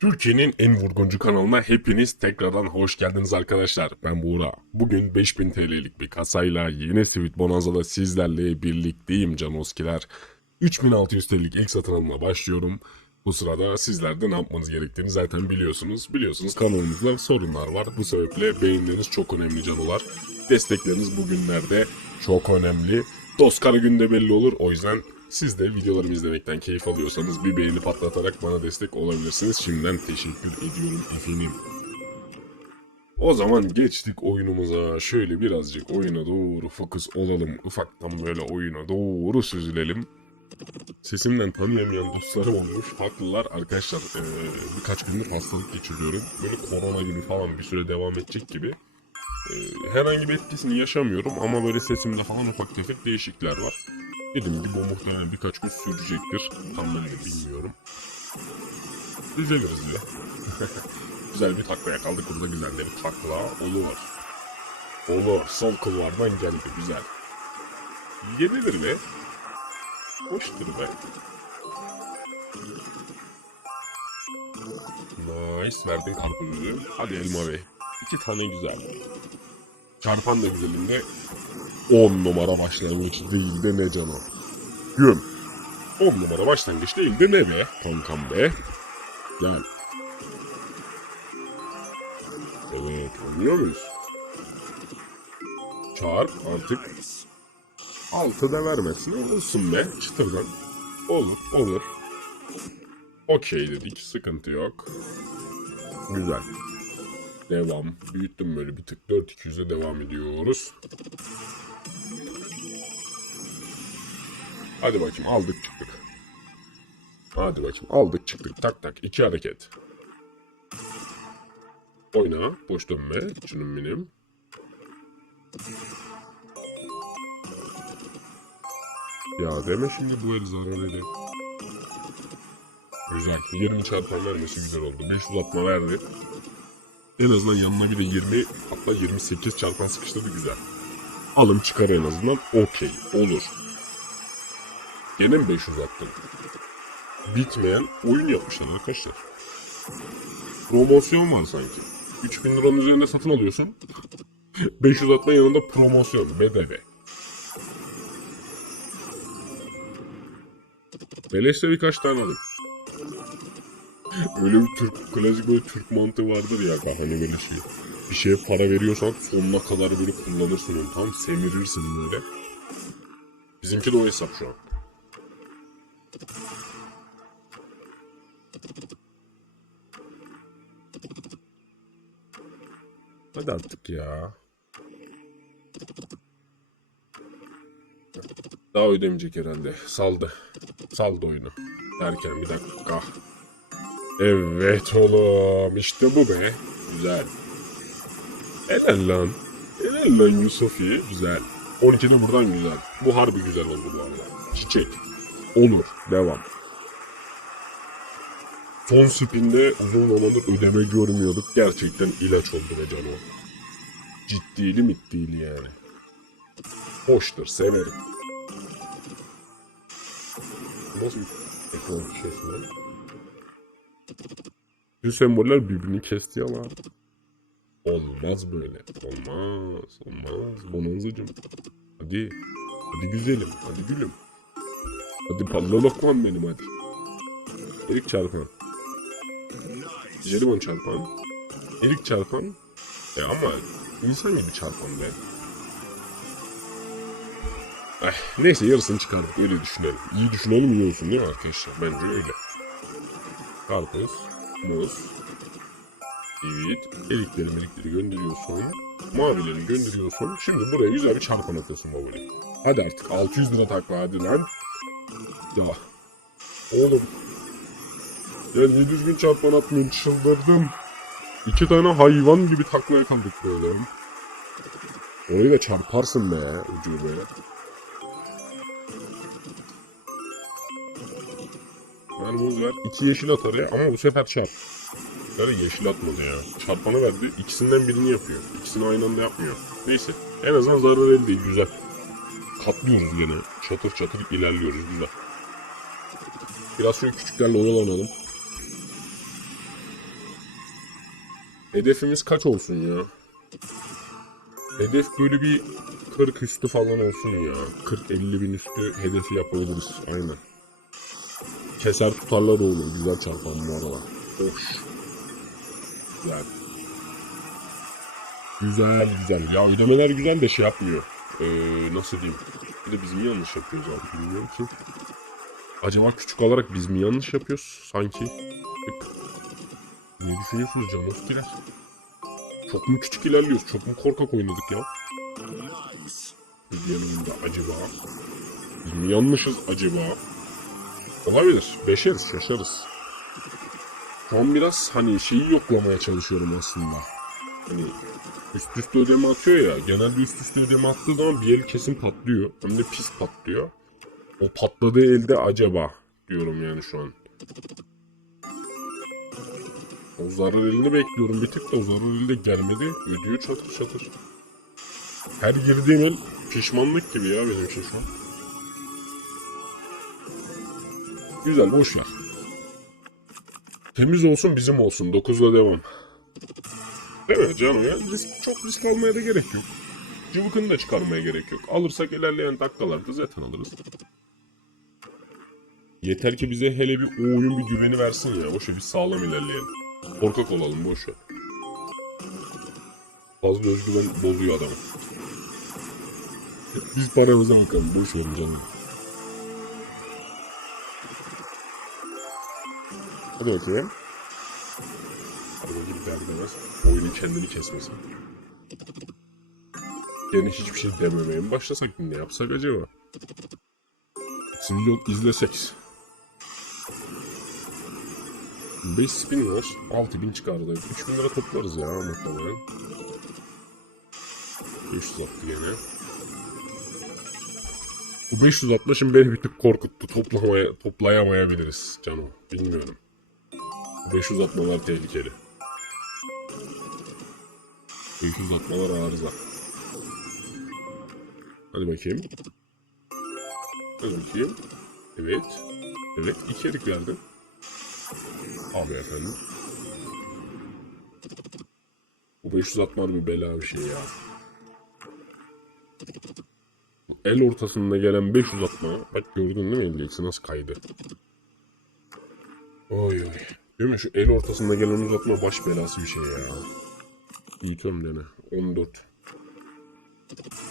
Türkiye'nin en vurguncu kanalına hepiniz tekrardan hoş geldiniz arkadaşlar. Ben Buğra. Bugün 5000 TL'lik bir kasayla yeni Sweet Bonanza'da sizlerle birlikteyim canoskiler. 3600 TL'lik ilk satın alımına başlıyorum. Bu sırada sizler de ne yapmanız gerektiğini zaten biliyorsunuz. Biliyorsunuz kanalımızda sorunlar var. Bu sebeple beğenileriniz çok önemli canolar. Destekleriniz bugünlerde çok önemli. Doskara günde belli olur. O yüzden siz de videolarımı izlemekten keyif alıyorsanız bir beğeni patlatarak bana destek olabilirsiniz. Şimdiden teşekkür ediyorum efendim. O zaman geçtik oyunumuza. Şöyle birazcık oyuna doğru fokus olalım. Ufaktan böyle oyuna doğru süzülelim. Sesimden tanıyamayan dostlarım olmuş. Haklılar arkadaşlar. eee, birkaç gündür hastalık geçiriyorum. Böyle korona gibi falan bir süre devam edecek gibi. Eee, herhangi bir etkisini yaşamıyorum ama böyle sesimde falan ufak tefek değişiklikler var. Dediğim gibi bu muhtemelen birkaç gün sürecektir. Tam ben de bilmiyorum. Düzeliriz ya. güzel bir taklaya kaldık burada güzel bir takla olur. Olur. Sol kulvardan geldi güzel. Yenilir be. Hoştur be. Nice. Verdin karpuzu. Hadi elma bey. İki tane güzel. Çarpan da güzelinde 10 numara başlangıç değil de ne canım. Güm. 10 numara başlangıç değil de ne be kankam be. Gel. Evet oynuyor muyuz? Çarp artık. Altı da vermesin olsun be çıtırdan. Olur olur. Okey dedik sıkıntı yok. Güzel. Devam. Büyüttüm böyle bir tık. 4-200'e devam ediyoruz. Hadi bakayım aldık çıktık. Hadi bakayım aldık çıktık. Tak tak iki hareket. Oyna. Boş dönme. Canım benim. Ya deme şimdi bu el zarar edin. Güzel. 20 çarpan vermesi güzel oldu. 500 atma verdi. En azından yanına bir de 20 hatta 28 çarpan sıkıştırdı güzel. Alım çıkar en azından okey olur. Gene mi 500 attın? Bitmeyen oyun yapmışlar arkadaşlar. Promosyon var sanki. 3000 liranın üzerinde satın alıyorsun. 500 atma yanında promosyon bedava. Beleşte birkaç tane alayım. Öyle bir Türk, klasik böyle Türk mantığı vardır ya hani böyle şey. Bir şeye para veriyorsan sonuna kadar böyle kullanırsın onu tam semirirsin böyle. Bizimki de o hesap şu an. Hadi artık ya. Daha ödemeyecek herhalde. Saldı. Saldı oyunu. Derken bir dakika. Evet oğlum. işte bu be. Güzel. Helal lan. Helal lan Yusufi. Güzel. 12 de buradan güzel. Bu harbi güzel oldu bu arada. Çiçek. Olur. Devam. Son spinde uzun zamandır ödeme görmüyorduk. Gerçekten ilaç oldu be cano. Ciddili middili yani. Hoştur. Severim. Nasıl bir ekran şişesi? Şu semboller birbirini kesti ama. Olmaz böyle. Olmaz. Olmaz. Bonanzacım. Hadi. Hadi güzelim. Hadi gülüm. Hadi palla lokman benim hadi. Erik çarpan. Jelibon çarpan. Erik çarpan. E ama insan gibi çarpan be. Eh, neyse yarısını çıkardık öyle düşünelim. İyi düşünelim iyi olsun değil mi arkadaşlar? Bence öyle. Karpuz, muz, evet, erikleri erikleri gönderiyorsun. Mavileri gönderiyorsun. Şimdi buraya güzel bir çarpan atıyorsun babali. Hadi artık 600 lira takla hadi lan. Ya. Oğlum. Ya 700 bin çarpan atmıyorsun çıldırdım. İki tane hayvan gibi taklaya kaldık böyle. Orayı da çarparsın be ucube. Ver muz ver. İki yeşil at oraya ama bu sefer çarp. Yani yeşil atmadı ya. Çarpanı verdi. İkisinden birini yapıyor. İkisini aynı anda yapmıyor. Neyse. En azından zarar elde değil. Güzel. Katlıyoruz yine. Çatır çatır ilerliyoruz. Güzel. Biraz şöyle küçüklerle oyalanalım. Hedefimiz kaç olsun ya? Hedef böyle bir 40 üstü falan olsun ya. 40-50 bin üstü hedefi yapabiliriz. Aynen. Keser tutarlar olur. Güzel çarpan bu arada. Hoş. Güzel. Güzel güzel. Ya ödemeler güzel de şey yapmıyor. Ee, nasıl diyeyim? Bir de biz mi yanlış yapıyoruz abi bilmiyorum ki. Acaba küçük olarak biz mi yanlış yapıyoruz? Sanki. Ne düşünüyorsunuz Canoskiler? Çok mu küçük ilerliyoruz? Çok mu korkak oynadık ya? Yanımda acaba? Biz mi yanlışız acaba? Olabilir. Beşeriz, şaşarız. An biraz hani şeyi yoklamaya çalışıyorum aslında. Hani üst üste ödeme atıyor ya. Genelde üst üste ödeme attığı zaman bir el kesin patlıyor. Hem de pis patlıyor. O patladığı elde acaba diyorum yani şu an. O zarar elini bekliyorum bir tık da o zarar elde gelmedi. Ödüyor çatır çatır. Her girdiğim el pişmanlık gibi ya benim için şu an. Güzel boş ver. Temiz olsun bizim olsun. 9'la devam. Değil mi canım ya? Risk, çok risk almaya da gerek yok. Cıvıkını da çıkarmaya gerek yok. Alırsak ilerleyen dakikalarda zaten alırız. Yeter ki bize hele bir o oyun bir güveni versin ya. Boşver bir sağlam ilerleyelim. Korkak olalım boşver. Fazla özgüven bozuyor adamı. Biz paramıza bakalım. Boş verin canım. Hadi bakayım. Hadi bakayım der demez. Oyunun kendini kesmesin. Yani hiçbir şey dememeye mi başlasak ne yapsak acaba? Simyon izlesek. 5 spin var. 6000 çıkardı. 3000 lira toplarız ya muhtemelen. 500 attı gene. Bu 560 şimdi beni bir tık korkuttu. Toplamaya, toplayamayabiliriz canım. Bilmiyorum. Bu 500 atmalar tehlikeli. 500 atmalar arıza. Hadi bakayım. Hadi bakayım. Evet. Evet. iki erik verdim. Abi efendim. Bu 500 atmalar bir bela bir şey ya. El ortasında gelen 500 atma. Bak gördün değil mi Elix'i nasıl kaydı? Oy oy. Değil mi şu el ortasında gelen uzatma baş belası bir şey ya. Büyütüyorum dene. 14.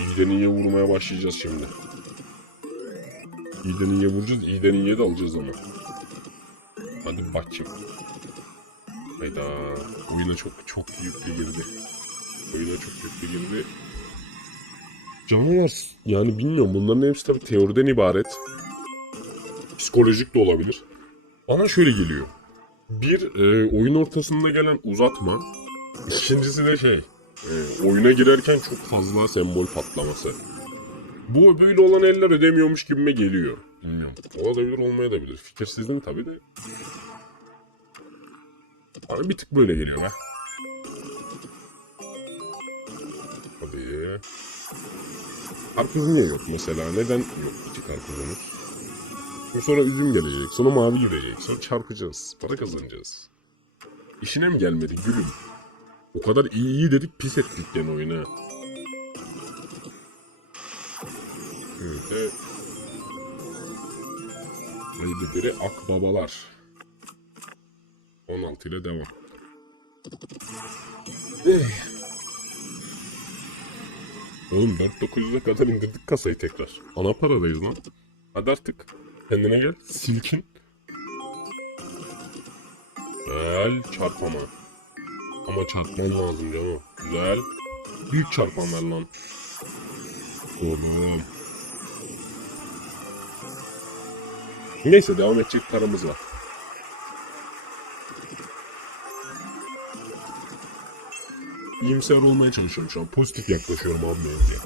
İyiden iyiye vurmaya başlayacağız şimdi. İyiden iyiye vuracağız. İyiden iyiye de alacağız ama. Hadi bakayım. Hayda. Oyuna çok çok yüklü girdi. Oyuna çok yüklü girdi. Canavar yani bilmiyorum bunların hepsi tabii teoriden ibaret. Psikolojik de olabilir. Bana şöyle geliyor. Bir e, oyun ortasında gelen uzatma. İkincisi de şey. e, oyuna girerken çok fazla sembol patlaması. Bu böyle olan eller ödemiyormuş gibime geliyor. Bilmiyorum. Olabilir olmayabilir. Fikirsizdim tabii de. Bana bir tık böyle geliyor ha. Hadi. Karpuz niye yok mesela? Neden yok iki karpuzumuz? Şimdi sonra üzüm gelecek, sonra mavi gelecek, sonra çarpacağız, para kazanacağız. İşine mi gelmedi gülüm? O kadar iyi iyi dedik pis ettik gene oyuna. Şöyle. Haydi biri akbabalar. 16 ile devam. Eh. Oğlum 4900'e kadar indirdik kasayı tekrar. Ana paradayız lan. Hadi artık. Kendine gel. Silkin. Güzel çarpama. Ama çarpman lazım canım. Güzel. Büyük çarpanlar lan. Oğlum. Neyse devam edecek paramız var. İyimser olmaya çalışıyorum şu an. Pozitif yaklaşıyorum abi mevzuya.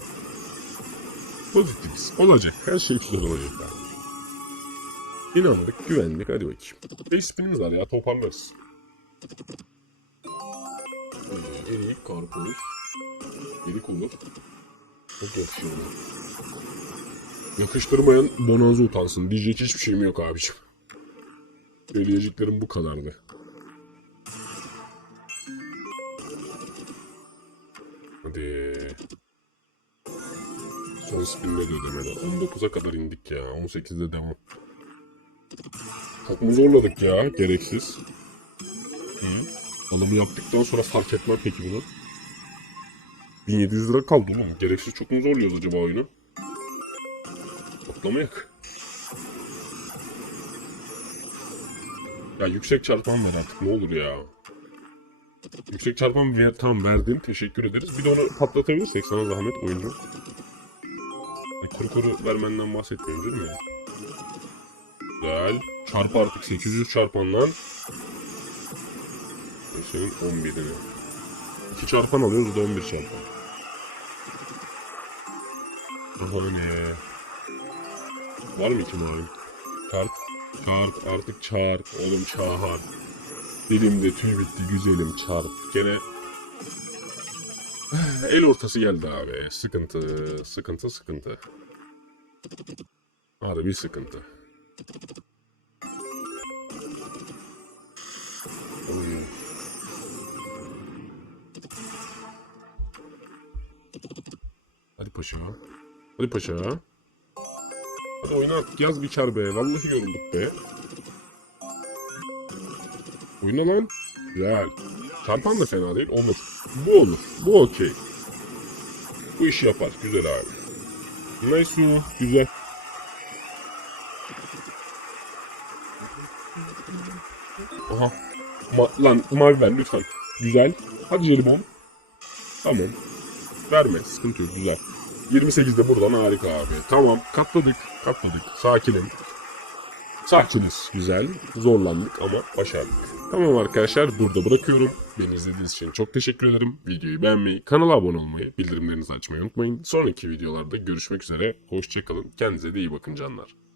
Pozitifiz. Olacak. Her şey güzel olacak abi. İnandık, güvendik. Hadi bakayım. 5 spinimiz var ya toparlarız. Ee, erik, karpuz. Erik olur. Çok yakışıyor. Yakıştırmayan bonanza utansın. Diyecek hiçbir şeyim yok abiciğim. Söyleyeceklerim bu kadardı. Hadi. Son spinde de ödemedi. 19'a kadar indik ya. 18'de devam. Çok mu zorladık ya? Gereksiz. Hı? Alımı yaptıktan sonra fark etmem peki bunu. 1700 lira kaldı oğlum. Gereksiz çok mu zorluyoruz acaba oyunu? Toplamayak. Ya yüksek çarpan ver artık ne olur ya. Yüksek çarpan ver, tamam verdin teşekkür ederiz. Bir de onu patlatabilirsek sana zahmet oyuncu. Hani kuru kuru vermenden bahsetmiyorum canım ya. Güzel. Çarpı artık 800 çarpandan. Senin 11'ini. 2 çarpan alıyoruz da 11 çarpan. Aha ne? Var mı iki mavi? Çarp. Çarp artık çarp. Oğlum çağır. Dilimde tüy bitti güzelim çarp. Gene el ortası geldi abi. Sıkıntı, sıkıntı, sıkıntı. Harbi sıkıntı. Oy. Hadi paşa. Hadi paşa. Oyna artık yaz bir kar be. Vallahi yorulduk be. Oyna lan. Güzel. Çarpan da fena değil. Olur. Bu olur. Bu okey. Bu işi yapar. Güzel abi. Nice. Güzel. Aha. Ma lan mavi ver lütfen. Güzel. Hadi jelibon. Tamam. Verme. Sıkıntı yok. Güzel. 28'de buradan harika abi. Tamam. Katladık. Katladık. Sakinim. Sakiniz. Güzel. Zorlandık ama başardık. Tamam arkadaşlar burada bırakıyorum. Beni izlediğiniz için çok teşekkür ederim. Videoyu beğenmeyi, kanala abone olmayı, bildirimlerinizi açmayı unutmayın. Sonraki videolarda görüşmek üzere. Hoşçakalın. Kendinize de iyi bakın canlar.